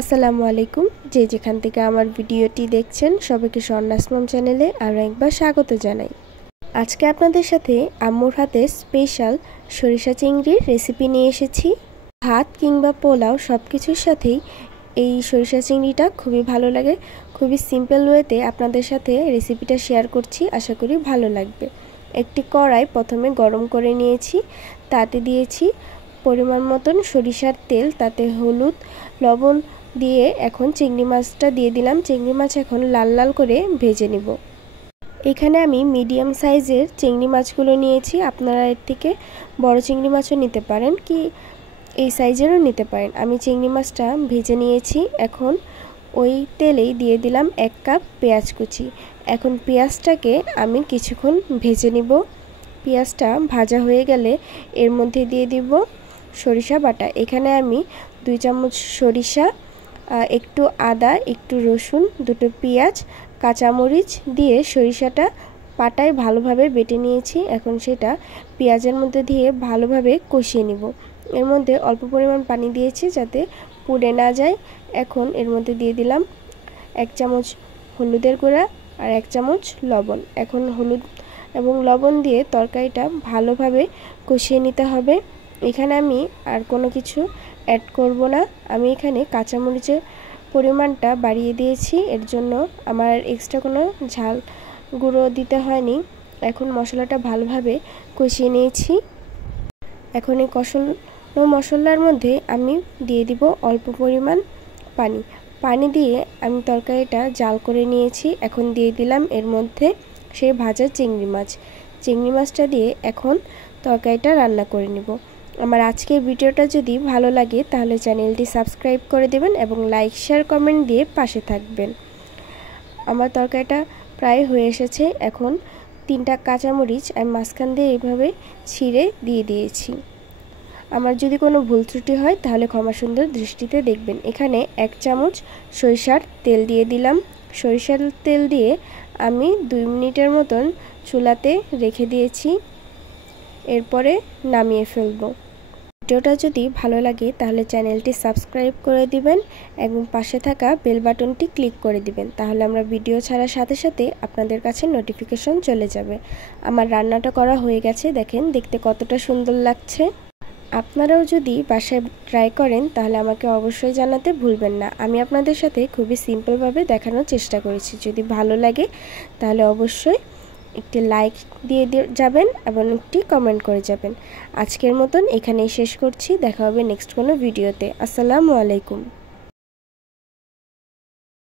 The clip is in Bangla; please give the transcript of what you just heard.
আসসালামু আলাইকুম। যে যেখান থেকে আমার ভিডিওটি দেখছেন সবাইকে স্বর্ণাস মম চ্যানেলে আরও একবার স্বাগত জানাই। আজকে আপনাদের সাথে আম্মুর হাতে স্পেশাল সরিষা চিংড়ির রেসিপি নিয়ে এসেছি। ভাত কিংবা পোলাও সব কিছুর সাথেই এই সরিষা চিংড়িটা খুবই ভালো লাগে। খুবই সিম্পল ওয়েতে আপনাদের সাথে রেসিপিটা শেয়ার করছি, আশা করি ভালো লাগবে। একটি কড়াই প্রথমে গরম করে নিয়েছি, তাতে দিয়েছি পরিমাণ মতন সরিষার তেল, তাতে হলুদ লবণ দিয়ে এখন চিংড়ি মাছটা দিয়ে দিলাম। চিংড়ি মাছ এখন লাল লাল করে ভেজে নিব। এখানে আমি মিডিয়াম সাইজের চিংড়ি মাছগুলো নিয়েছি, আপনারা এর থেকে বড় চিংড়ি মাছও নিতে পারেন, কি এই সাইজেরও নিতে পারেন। আমি চিংড়ি মাছটা ভেজে নিয়েছি। এখন ওই তেলেই দিয়ে দিলাম 1 কাপ পেঁয়াজ কুচি। এখন পেঁয়াজটাকে আমি কিছুক্ষণ ভেজে নিব। পেঁয়াজটা ভাজা হয়ে গেলে এর মধ্যে দিয়ে দিব সরিষা বাটা। এখানে আমি 2 চামচ সরিষা, একটু আদা, একটু রসুন, 2টো পেঁয়াজ, কাঁচামরিচ দিয়ে সরিষাটা পাটায় ভালোভাবে বেটে নিয়েছি। এখন সেটা পেঁয়াজের মধ্যে দিয়ে ভালোভাবে কষিয়ে নিব। এর মধ্যে অল্প পরিমাণ পানি দিয়েছি যাতে পুড়ে না যায়। এখন এর মধ্যে দিয়ে দিলাম 1 চামচ হলুদের গুঁড়া আর 1 চামচ লবণ। এখন হলুদ এবং লবণ দিয়ে তরকারিটা ভালোভাবে কষিয়ে নিতে হবে। এখানে আমি আর কোনো কিছু অ্যাড করব না। আমি এখানে কাঁচামরিচের পরিমাণটা বাড়িয়ে দিয়েছি, এর জন্য আমার এক্সট্রা কোনো ঝাল গুঁড়ো দিতে হয়নি। এখন মশলাটা ভালোভাবে কষিয়ে নিয়েছি। এখন এই কষানো মশলার মধ্যে আমি দিয়ে দিব অল্প পরিমাণ পানি দিয়ে আমি তরকারিটা জাল করে নিয়েছি। এখন দিয়ে দিলাম এর মধ্যে সেই ভাজা চিংড়ি মাছটা দিয়ে এখন তরকারিটা রান্না করে নিব। আমার আজকের ভিডিওটা যদি ভালো লাগে তাহলে চ্যানেলটি সাবস্ক্রাইব করে দেবেন এবং লাইক শেয়ার কমেন্ট দিয়ে পাশে থাকবেন। আমার তরকারিটা প্রায় হয়ে এসেছে। এখন 3টা কাঁচামরিচ আমি মাঝখান দিয়ে এইভাবে ছিঁড়ে দিয়ে দিয়েছি। আমার যদি কোনো ভুল ত্রুটি হয় তাহলে ক্ষমা সুন্দর দৃষ্টিতে দেখবেন। এখানে 1 চামচ সরিষার তেল দিয়ে দিলাম। সরিষার তেল দিয়ে আমি 2 মিনিটের মতন চুলাতে রেখে দিয়েছি, এরপরে নামিয়ে ফেলব। ভিডিওটা যদি ভালো লাগে তাহলে চ্যানেলটি সাবস্ক্রাইব করে দিবেন এবং পাশে থাকা বেল বাটনটি ক্লিক করে দিবেন, তাহলে আমরা ভিডিও ছাড়ার সাথে সাথে আপনাদের কাছে নোটিফিকেশন চলে যাবে। আমার রান্নাটা করা হয়ে গেছে, দেখেন দেখতে কতটা সুন্দর লাগছে। আপনারাও যদি বাসায় ট্রাই করেন তাহলে আমাকে অবশ্যই জানাতে ভুলবেন না। আমি আপনাদের সাথে খুবই সিম্পলভাবে দেখানোর চেষ্টা করেছি। যদি ভালো লাগে তাহলে অবশ্যই একটি লাইক দিয়ে যাবেন এবং একটি কমেন্ট করে যাবেন। আজকের মতন এখানেই শেষ করছি, দেখা হবে নেক্সট কোনো ভিডিওতে। আসসালামু আলাইকুম।